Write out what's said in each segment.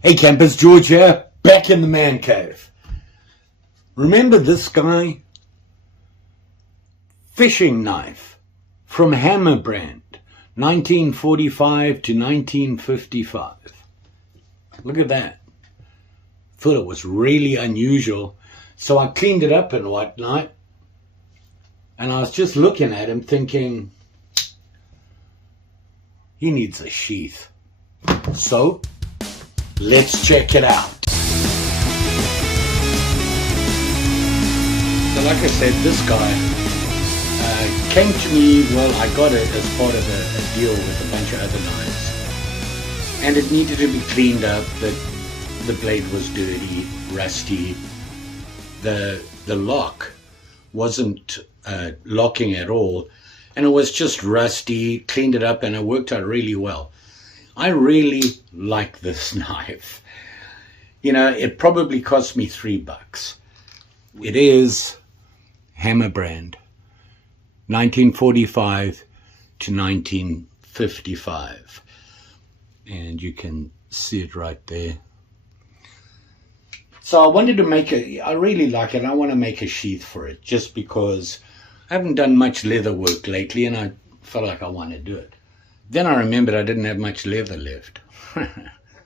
Hey campers, George here, back in the man cave. Remember this guy? Fishing knife from Handmade, 1945 to 1955. Look at that. Thought it was really unusual, so I cleaned it up and whatnot, and I was just looking at him thinking, he needs a sheath. So let's check it out. So like I said, this guy came to me, well, I got it as part of a deal with a bunch of other knives. And it needed to be cleaned up, the blade was dirty, rusty. The lock wasn't locking at all, and it was just rusty. Cleaned it up and it worked out really well. I really like this knife. You know, it probably cost me $3. It is Handmade, 1945 to 1955. And you can see it right there. So I wanted to make I really like it. I want to make a sheath for it just because I haven't done much leather work lately and I felt like I want to do it. Then I remembered I didn't have much leather left.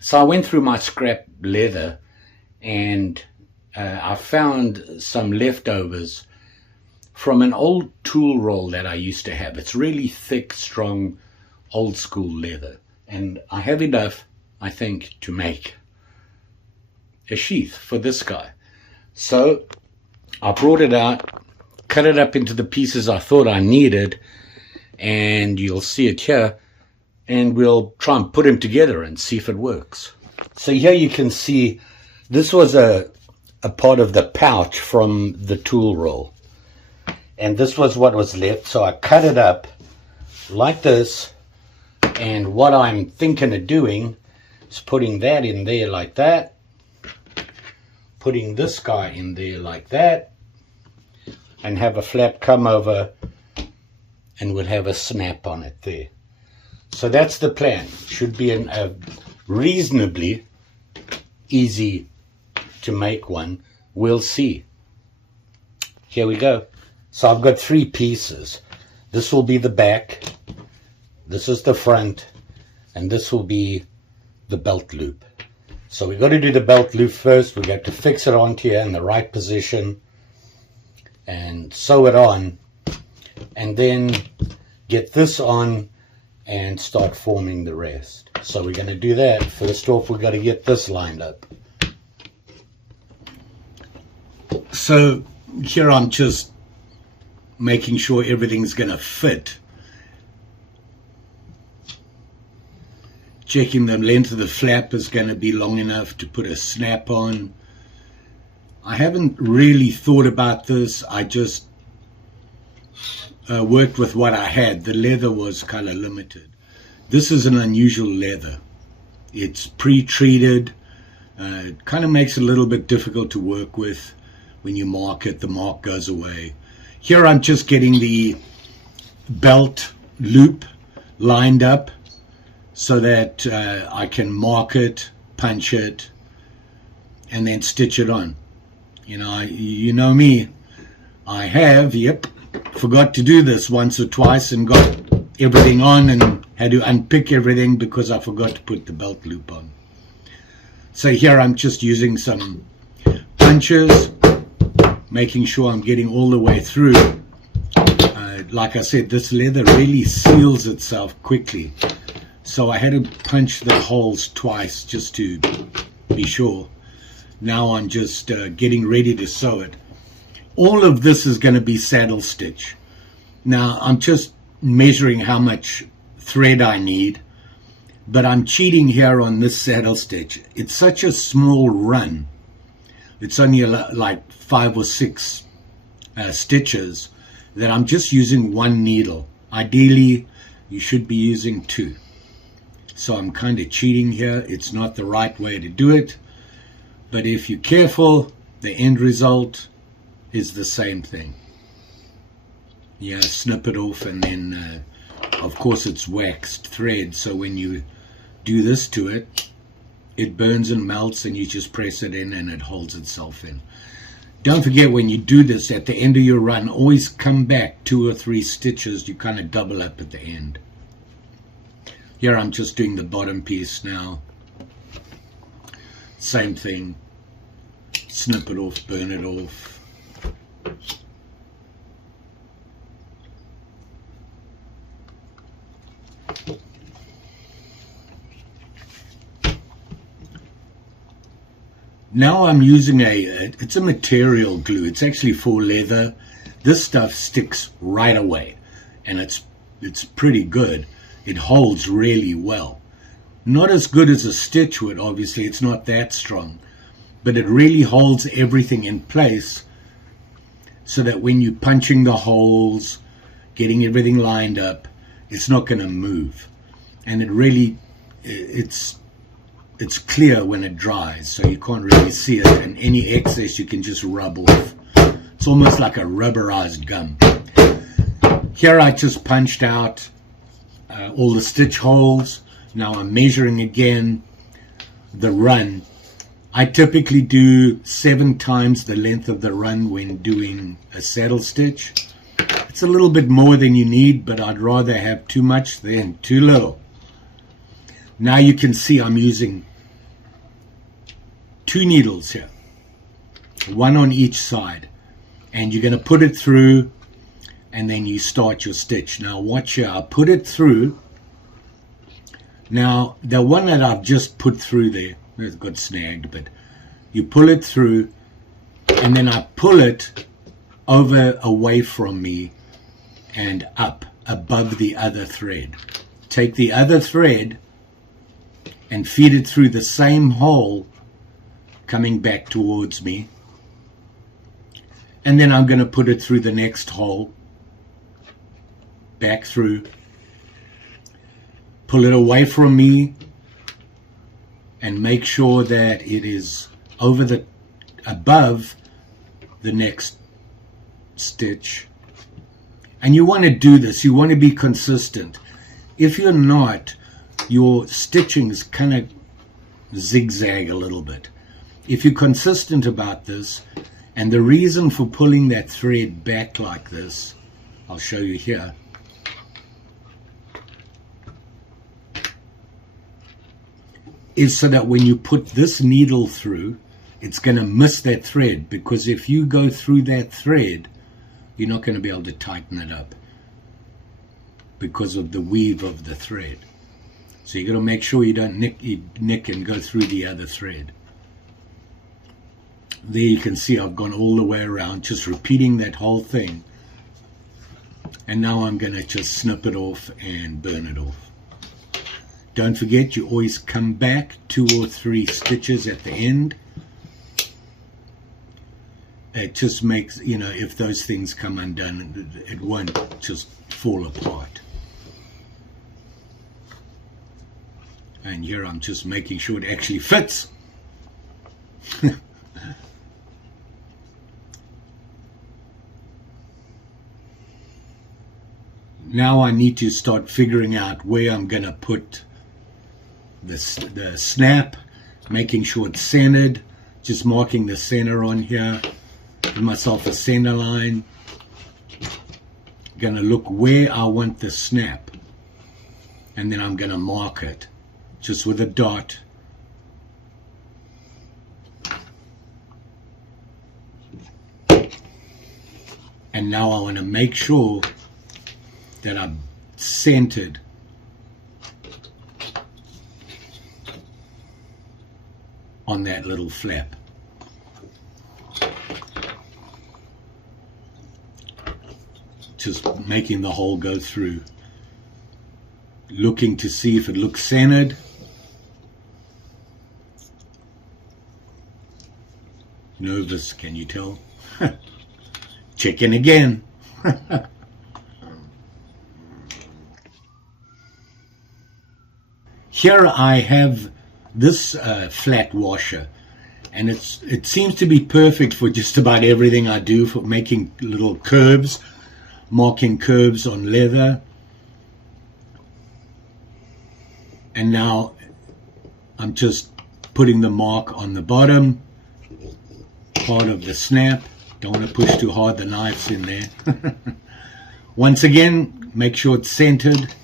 So I went through my scrap leather and I found some leftovers from an old tool roll that I used to have. It's really thick, strong, old school leather. And I have enough, I think, to make a sheath for this guy. So I brought it out, cut it up into the pieces I thought I needed, and you'll see it here. And we'll try and put them together and see if it works. So here you can see this was a part of the pouch from the tool roll. And this was what was left. So I cut it up like this. And what I'm thinking of doing is putting that in there like that. Putting this guy in there like that. And have a flap come over and we'll have a snap on it there. So that's the plan. Should be a reasonably easy to make one. We'll see. Here we go. So I've got 3 pieces. This will be the back. This is the front. And this will be the belt loop. So we've got to do the belt loop first. We've got to fix it onto here in the right position. And sew it on. And then get this on and start forming the rest. So we're going to do that. First off, we've got to get this lined up. So here I'm just making sure everything's going to fit. Checking the length of the flap is going to be long enough to put a snap on. I haven't really thought about this. I just worked with what I had. The leather was kind of limited. This is an unusual leather. It's pre-treated. It kind of makes it a little bit difficult to work with. When you mark it, the mark goes away. Here I'm just getting the belt loop lined up so that I can mark it, punch it, and then stitch it on. You know, you know me. I have, forgot to do this once or twice and got everything on and had to unpick everything because I forgot to put the belt loop on. So here I'm just using some punches, making sure I'm getting all the way through. Like I said, this leather really seals itself quickly. So I had to punch the holes twice just to be sure. Now I'm just getting ready to sew it. All of this is going to be saddle stitch. Now I'm just measuring how much thread I need, but I'm cheating here on this saddle stitch. It's such a small run. It's only like 5 or 6 stitches that I'm just using 1 needle. Ideally, you should be using 2. So I'm kind of cheating here. It's not the right way to do it, but if you're careful, the end result is the same thing. Yeah, snip it off, and then of course it's waxed thread, so when you do this to it, it burns and melts, and you just press it in and it holds itself in. Don't forget, when you do this at the end of your run, always come back 2 or 3 stitches. You kind of double up at the end. Here I'm just doing the bottom piece now. Same thing. Snip it off, burn it off. Now I'm using it's a material glue. It's actually for leather. This stuff sticks right away, and it's pretty good. It holds really well. Not as good as a stitch would, obviously. It's not that strong, but it really holds everything in place so that when you're punching the holes, getting everything lined up, it's not going to move. And it really, it's clear when it dries, so you can't really see it, and any excess you can just rub off. It's almost like a rubberized gum. Here I just punched out all the stitch holes. Now I'm measuring again the run. I typically do 7 times the length of the run when doing a saddle stitch. It's a little bit more than you need, but I'd rather have too much than too little. Now you can see I'm using 2 needles here, 1 on each side, and you're going to put it through, and then you start your stitch. Now watch here, I put it through. Now the one that I've just put through there, it got snagged, but you pull it through, and then I pull it over away from me and up above the other thread. Take the other thread and feed it through the same hole coming back towards me, and then I'm going to put it through the next hole, back through, pull it away from me, and make sure that it is above the next stitch. And you want to do this, you want to be consistent. If you're not, your stitchings kind of zigzag a little bit. If you're consistent about this, and the reason for pulling that thread back like this, I'll show you here. Is so that when you put this needle through, it's going to miss that thread, because if you go through that thread, you're not going to be able to tighten it up because of the weave of the thread. So you've got to make sure you don't nick and go through the other thread. There you can see I've gone all the way around, just repeating that whole thing. And now I'm going to just snip it off and burn it off. Don't forget, you always come back 2 or 3 stitches at the end. It just makes, if those things come undone, it won't just fall apart. And here I'm just making sure it actually fits. Now I need to start figuring out where I'm going to put the snap, making sure it's centered, just marking the center on here, give myself a center line. Going to look where I want the snap, and then I'm going to mark it just with a dot. And now I want to make sure that I'm centered on that little flap. Just making the hole go through, looking to see if it looks centered. Nervous, can you tell? Checking again. Here I have this flat washer, and it seems to be perfect for just about everything I do, for making little curves, marking curves on leather. And now I'm just putting the mark on the bottom part of the snap. Don't want to push too hard, the knife's in there. Once again, make sure it's centered.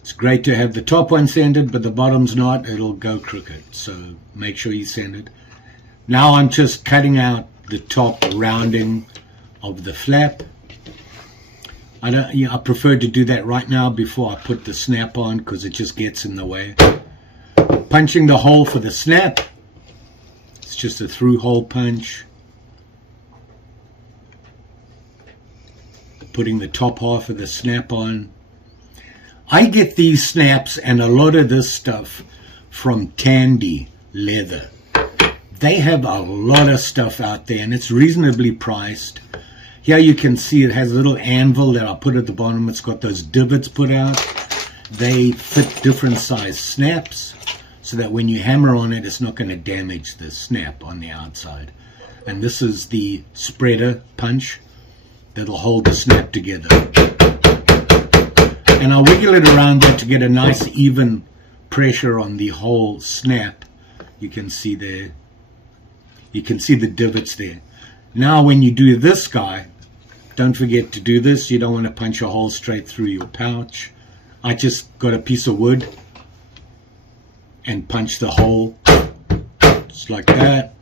It's great to have the top one centered, but the bottom's not, it'll go crooked. So make sure you centered. Now I'm just cutting out the top rounding of the flap. I prefer to do that right now before I put the snap on, because it just gets in the way. Punching the hole for the snap. It's just a through hole punch. Putting the top half of the snap on. I get these snaps and a lot of this stuff from Tandy Leather. They have a lot of stuff out there and it's reasonably priced. Here you can see it has a little anvil that I put at the bottom. It's got those divots put out. They fit different size snaps so that when you hammer on it, it's not going to damage the snap on the outside. And this is the spreader punch that'll hold the snap together. And I'll wiggle it around there to get a nice even pressure on the whole snap. You can see there. You can see the divots there. Now when you do this guy, don't forget to do this. You don't want to punch a hole straight through your pouch. I just got a piece of wood and punch the hole just like that.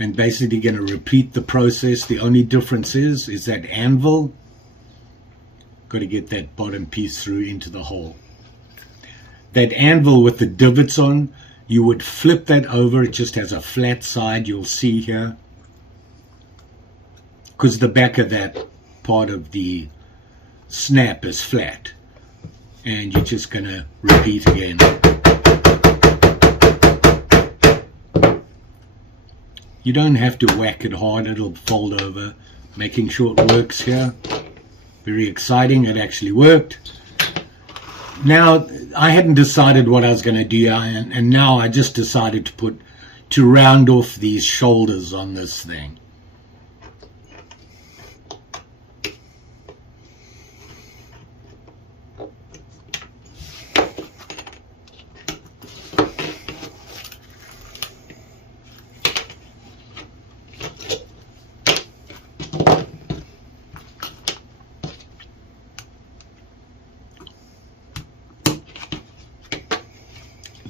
And basically going to repeat the process. The only difference is that anvil. Got to get that bottom piece through into the hole. That anvil with the divots on, you would flip that over. It just has a flat side, you'll see here. Because the back of that part of the snap is flat. And you're just going to repeat again. You don't have to whack it hard, it'll fold over. Making sure it works here. Very exciting, it actually worked. Now, I hadn't decided what I was going to do, and now I just decided to round off these shoulders on this thing.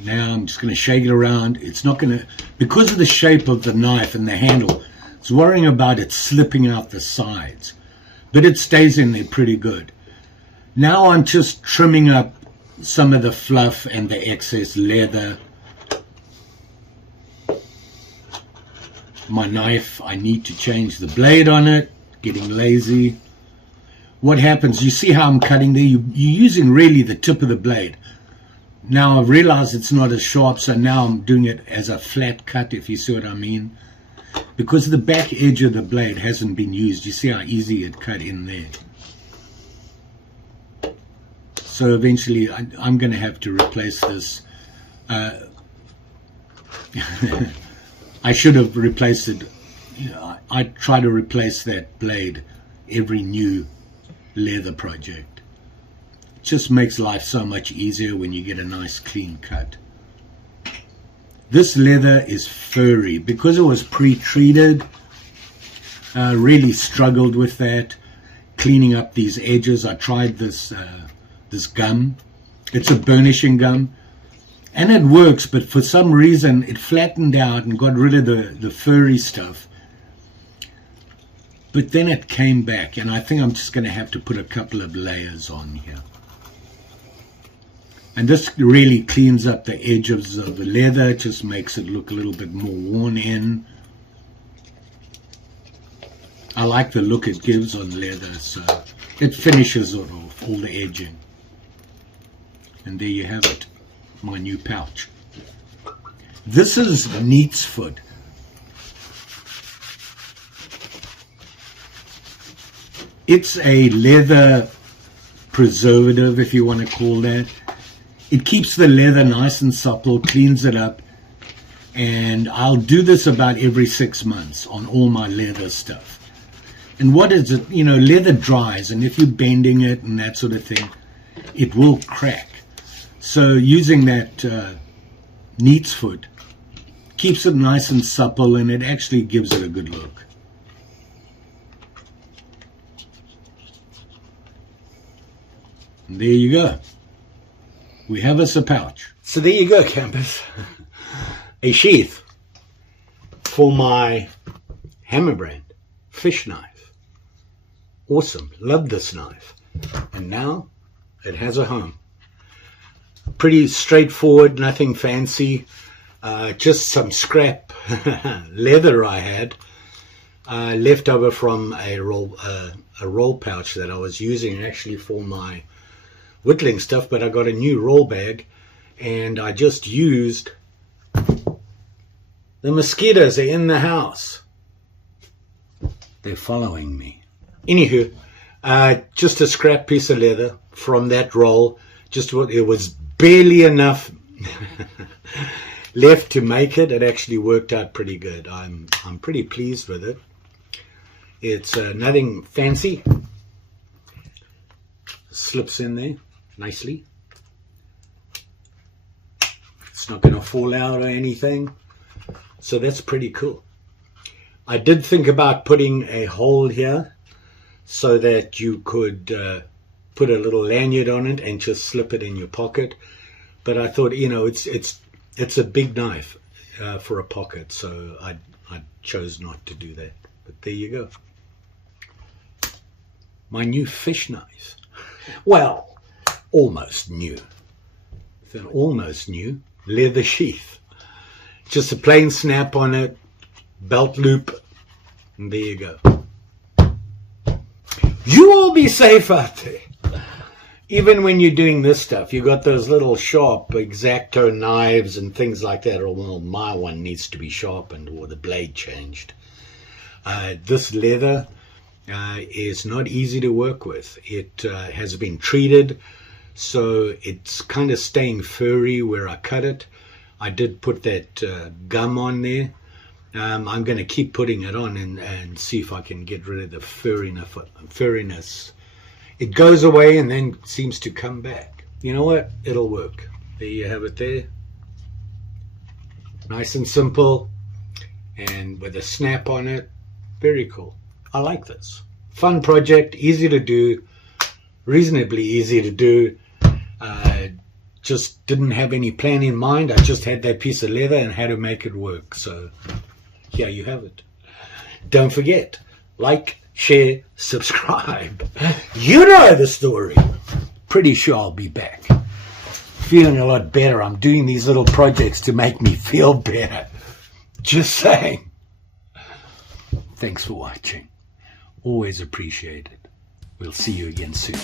Now I'm just going to shake it around. It's not going to, because of the shape of the knife and the handle, it's worrying about it slipping out the sides. But it stays in there pretty good. Now I'm just trimming up some of the fluff and the excess leather. My knife, I need to change the blade on it. Getting lazy. What happens, you see how I'm cutting there? You're using really the tip of the blade. Now I've realized it's not as sharp, so now I'm doing it as a flat cut, if you see what I mean. Because the back edge of the blade hasn't been used. You see how easy it cut in there. So eventually I'm going to have to replace this. I should have replaced it. I try to replace that blade every new leather project. Just makes life so much easier when you get a nice clean cut. This leather is furry because it was pre-treated. Really struggled with that, cleaning up these edges. I tried this this gum. It's a burnishing gum, and it works. But for some reason, it flattened out and got rid of the furry stuff. But then it came back, and I think I'm just going to have to put a couple of layers on here. And this really cleans up the edges of the leather, just makes it look a little bit more worn in. I like the look it gives on leather, so it finishes it off, all the edging. And there you have it, my new pouch. This is neat's foot. It's a leather preservative, if you want to call that. It keeps the leather nice and supple, cleans it up, and I'll do this about every 6 months on all my leather stuff. And what is it? You know, leather dries, and if you're bending it and that sort of thing, it will crack. So using that neat's foot. Keeps it nice and supple, and it actually gives it a good look. And there you go. We have us a pouch. So there you go, campers. A sheath for my Hammer brand fish knife. Awesome. Love this knife. And now it has a home. Pretty straightforward, nothing fancy. Just some scrap leather I had left over from a roll pouch that I was using actually for my whittling stuff, but I got a new roll bag and I just used the mosquitoes. Are in the house. They're following me. Anywho, just a scrap piece of leather from that roll. Just what it was, barely enough left to make it. It actually worked out pretty good. I'm pretty pleased with it. It's nothing fancy. Slips in there nicely. It's not going to fall out or anything. So that's pretty cool. I did think about putting a hole here so that you could put a little lanyard on it and just slip it in your pocket. But I thought, you know, it's a big knife for a pocket, so I chose not to do that. But there you go. My new fish knife. Well, almost new. It's an almost new leather sheath. Just a plain snap on it, belt loop, and there you go. You all be safe out there. Even when you're doing this stuff, you got those little sharp X-Acto knives and things like that. Or, well, my one needs to be sharpened or the blade changed. This leather is not easy to work with. It has been treated, so it's kind of staying furry where I cut it. I did put that gum on there. I'm going to keep putting it on and see if I can get rid of the furriness. It goes away and then seems to come back. You know what? It'll work. There you have it there. Nice and simple. And with a snap on it. Very cool. I like this. Fun project. Easy to do. Reasonably easy to do. Just didn't have any plan in mind. I just had that piece of leather and had to make it work. So here you have it. Don't forget. Like, share, subscribe. You know the story. Pretty sure I'll be back. Feeling a lot better. I'm doing these little projects to make me feel better. Just saying. Thanks for watching. Always appreciate it. We'll see you again soon.